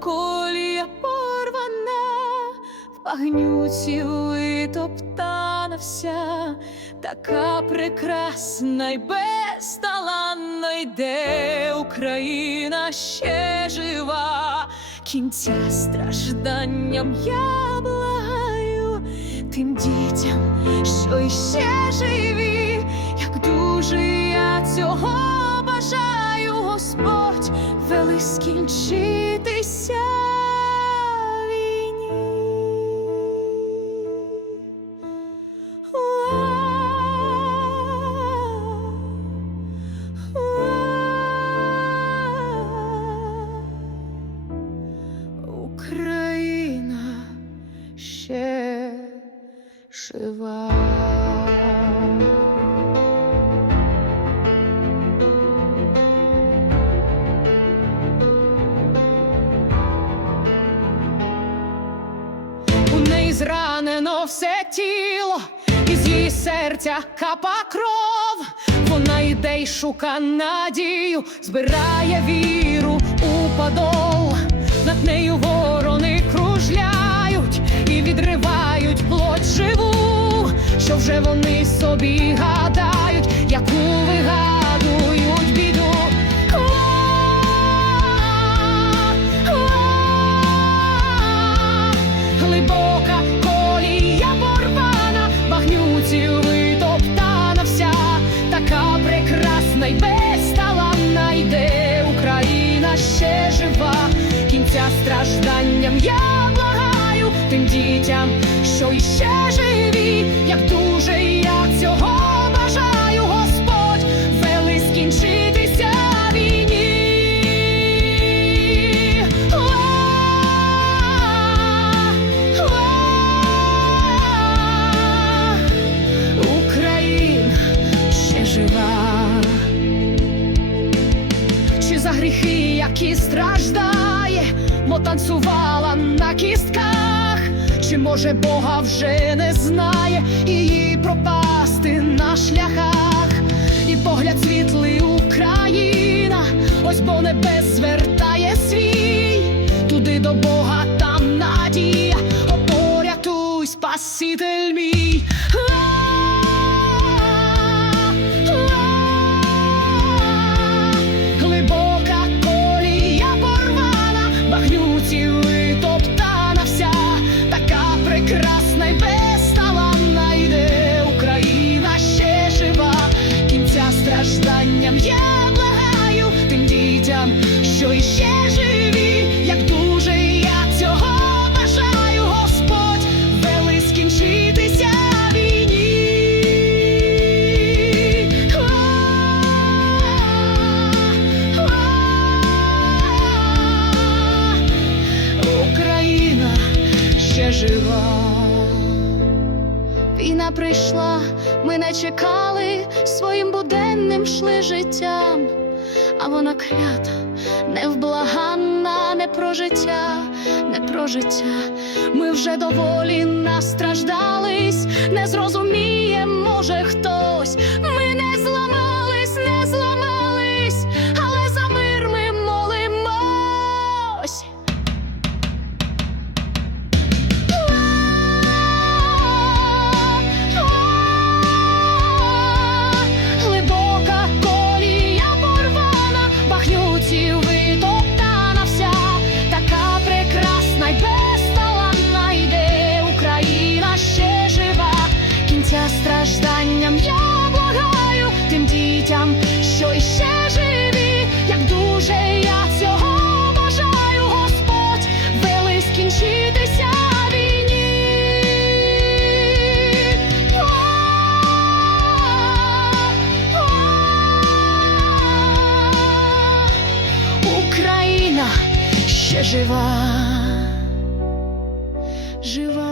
колія порвана, в пагнюці витоптана вся, така прекрасна й безталанна, йде Україна ще жива, кінця стражданням я благаю тим дітям, що іще живі, як дуже я цього бажаю, Господь вели скінчи скінчитися війні. Україна ще жива. Зранено і тіло, із її серця капа кров. Вона йде й шука надію, збирає віру у подол. Над нею ворони кружляють і відривають плоть живу, що вже вони собі гадають, Ще жива, кінця стражданням я благаю тим дітям, що іще живі, як гріхи, які страждає, мо танцювала на кістках, чи може Бога вже не знає і їй пропасти на шляхах, і погляд світлий Україна, ось бо небес звертає свій, туди до Бога там надія, о, порятуй, Спаситель мій. Прекрасна й йде Україна ще жива, кінця стражданням я благаю тим дітям, що іще ще жива. Війна прийшла, ми не чекали, своїм буденним шли життям, а вона клята, невблаганна, не про життя, не про життя. Ми вже доволі настраждались, не зрозуміє, може хтось. Ми не зламались, жива, жива.